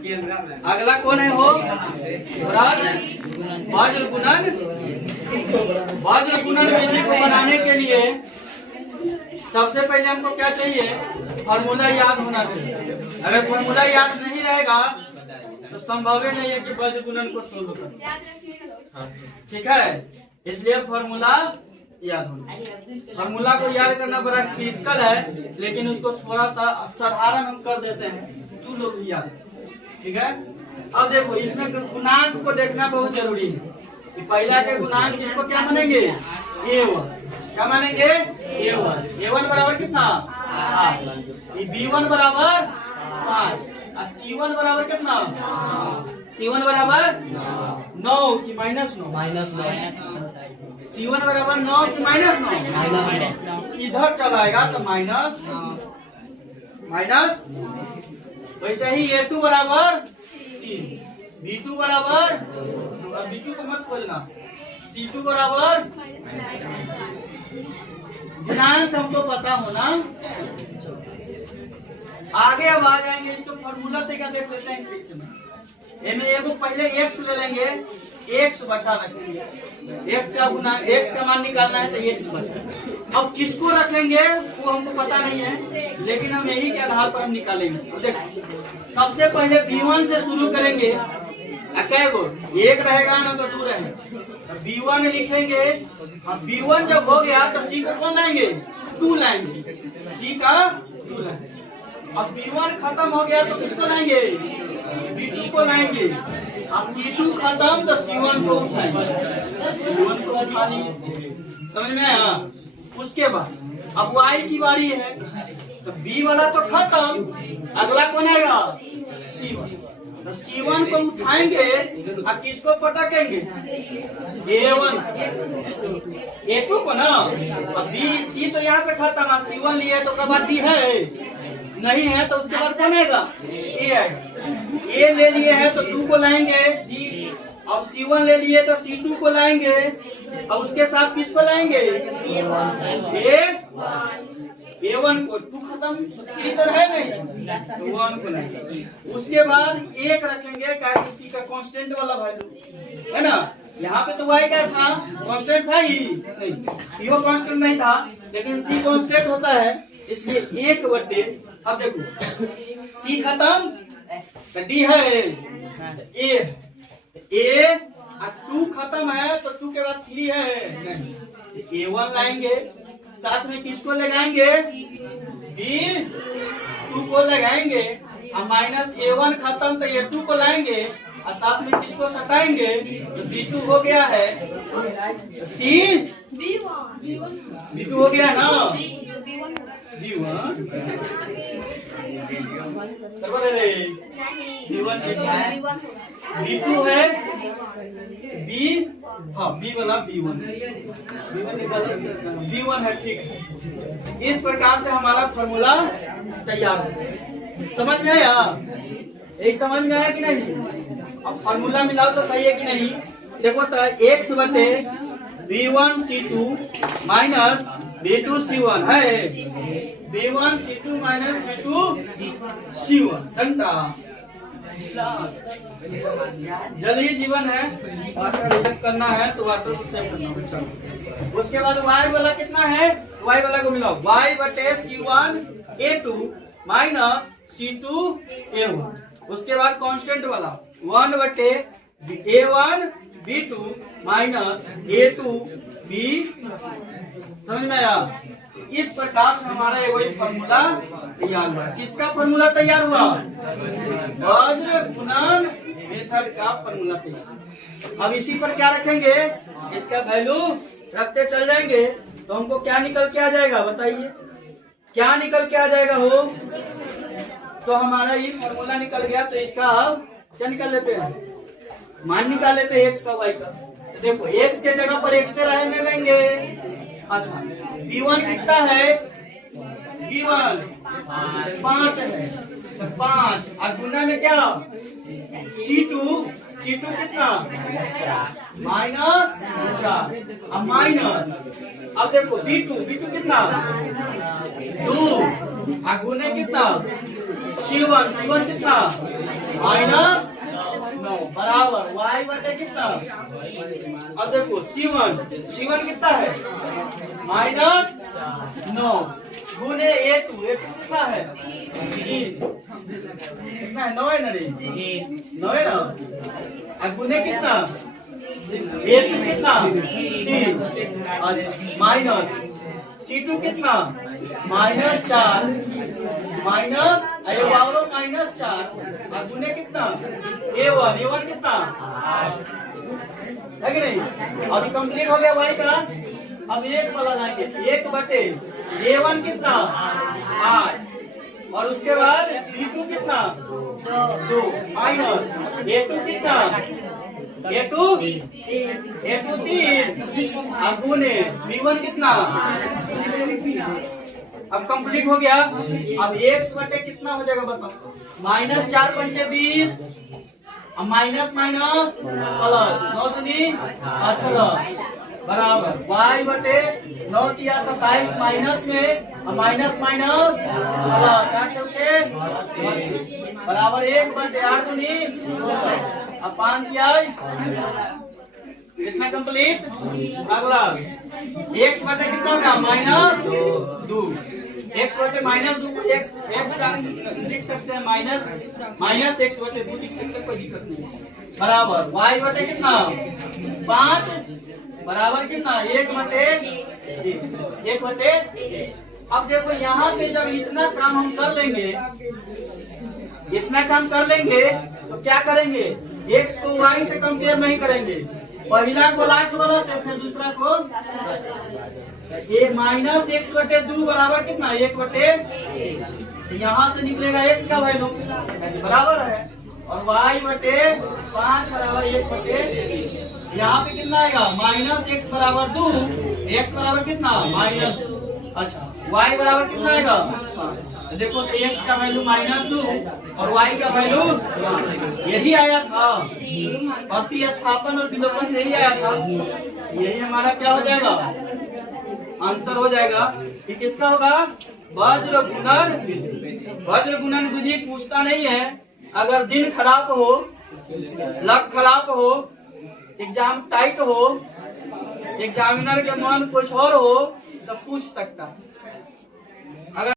अगला कौन है हो? वज्र गुणन। वज्र गुणन विधि को बनाने के लिए सबसे पहले हमको क्या चाहिए? फॉर्मूला याद होना चाहिए। अगर फॉर्मूला याद नहीं रहेगा तो संभव ही नहीं है कि वज्र गुणन को सोल्व कर। ठीक है, इसलिए फॉर्मूला याद होना। फॉर्मूला को याद करना बड़ा क्रिटिकल है, लेकिन उसको थोड़ा सा साधारण हम कर देते हैं, तू लोग याद। ठीक है, अब देखो इसमें गुणांक को देखना बहुत जरूरी है कि पहला के गुणांक किसको क्या मानेंगे? A1। क्या मानेंगे? A1। A1 बराबर कितना? 8। B1 बराबर 5 और C1 बराबर कितना? C1 बराबर 9 की -9। C1 बराबर 9 की -9। इधर चलाएगा तो माइनस। वैसे ही A2 बराबर 3, B2 बराबर, B2 को मत खोलना, C2 बराबर। गुणांक हमको पता होना। आगे अब आ जाएंगे, इसको फॉर्मूला तक देख लेते हैं कैसे में। एगो पहले x ले लेंगे, x बटा रखेंगे। x का गुणांक, x का मान निकालना है तो x बटा। अब किसको रखेंगे वो हमको पता नहीं है, लेकिन हम यही के आधार पर हम निकालेंगे। देखो सबसे पहले B1 से शुरू करेंगे। गो एक रहेगा ना तो 2 रहेगा। B1 लिखेंगे। B1 जब हो गया तो C का कौन लाएंगे? 2 लाएंगे। C का 2 लाएंगे। अब B1 खत्म हो गया तो किसको लाएंगे? B2 को लाएंगे। और C2 खत्म तो C1 को उठाएंगे। C1 को उठा लिए। समझ में आया? उसके बाद अब Y की बारी है, तो B वाला तो खत्म, अगला कौन आएगा? C1। तो C1 को उठाएंगे और किसको पटकेंगे? A1, A2 को ना। अब B, C तो यहाँ पे खत्म, C1 लिए तो कब D है? नहीं है, तो उसके बाद कौन आएगा? A आएगा। A ले लिए है तो 2 को लाएंगे, और C1 ले लिए तो C2 को लाएंगे, और उसके साथ किसको लाएंगे? A1 को। 2 खत्म, 3 तो है नहीं, तो 1 को लाएंगे। उसके बाद 1 रखेंगे, क्या किसी का कांस्टेंट वाला वैल्यू है ना। यहाँ पे तो y क्या था? कांस्टेंट था ही नहीं, यो कांस्टेंट नहीं था, लेकिन C कांस्टेंट होता है, इसलिए 1 बटे। अब देखो C खत्म तो D है, A 2 खत्म है तो 2 के बाद 3 है नहीं। A1 लाएंगे, साथ में किसको लगाएंगे? B2 को लगाएंगे, और -A1 खत्म तो A2 को लाएंगे, और साथ में किसको सटाएंगे? तो B2 हो गया है, B2 हो गया ना। B1 B2 है, B वाला B1 है। ठीक है, इस प्रकार से हमारा फॉर्मूला तैयार है। समझ में आया? एक समझ में आया कि नहीं? अब फॉर्मूला मिलाओ तो सही है कि नहीं। देखो तो x बटे B1 C2 minus B2 C1 है। B1 C2 minus B2 C1 घंटा। जल ही जीवन है, वाटर करना है तो वाटर को सेव करना है। उसके बाद y वाला कितना है? y वाला को मिलाओ, y बटे C1 A2 minus C2 A1। उसके बाद कांस्टेंट वाला 1 बटे A1 B2 minus A2 B। समझ में आया? इस प्रकार से हमारा एक फॉर्मूला तैयार हुआ। किसका फॉर्मूला तैयार हुआ? वज्र गुणन मेथड का फॉर्मूला तैयार। अब इसी पर क्या रखेंगे? इसका वैल्यू रखते चल जाएंगे तो हमको क्या निकल के आ जाएगा? बताइए क्या निकल के आ जाएगा हो? तो हमारा ये फॉर्मूला निकल गया, तो इसका क्या निकाल लेते हैं? मान निकाल लेते हैं x का y का। तो देखो x के जगह पर x से रहने लेंगे। अच्छा B1 कितना है? B1 5 है, तो 5 और गुना में क्या? C2 कितना? -4। अब माइनस, अब देखो B2 कितना? 2 और गुने कितना? C1 कितना? माइनस 9 बराबर y बटे कितना। अब देखो C1 कितना है माइनस 9 गुने A2 कितना है 3 कितना है 9 है ना रे 9 है ना। अब गुने कितना A2 कितना 3 अच्छा माइनस C2 कितना -4 माइनस -4 और गुने कितना A1 कितना है कि नहीं। अभी कंप्लीट हो गया y का। अब एक वाला लाएंगे 1 बटे A1 कितना 8 और उसके बाद B2 कितना 2 माइनस A2 कितना A2 3 और गुने B1 कितना। अब कंप्लीट हो गया। अब x बटे कितना हो जाएगा बताओ -4 पंचे 20 अब माइनस प्लस 9 दूनी 18 बराबर y बटे 9 तिया 27 माइनस में माइनस प्लस 8 चौके बराबर 1 बटे 8 दूनी अब 5 तिया कितना कंप्लीट। अगला x बटे कितना होगा -2 x बटे -2 को x का लिख सकते हैं माइनस x बटे 2 लिख सकते हैं कोई दिक्कत नहीं बराबर y बटे कितना 5 बराबर कितना 1 बटे अब देखो यहाँ पे जब इतना काम हम कर लेंगे तो क्या करेंगे x को y से कंपेयर नहीं करेंगे पहला को लास्ट वाला से फिर दूसरा को -x बटे 2 बराबर कितना 1 बटे यहाँ से निकलेगा x का वैल्यू बराबर है और y बटे 5 बराबर 1 बटे यहाँ पे कितना आएगा -x बराबर 2 x बराबर कितना माइनस अच्छा y बराबर कितना आएगा देखो तो x का वैल्यू -2 और y का वैल्यू यही आया था प्रतिस्थापन और विलोपन से यही आया था। यही हमारा क्या हो जाएगा आंसर हो जाएगा कि किसका होगा वज्र गुणन विधि पूछता नहीं है। अगर दिन खराब हो लक खराब हो एग्जाम टाइट हो एग्जामिनर के मन कुछ और हो तो पूछ सकता है।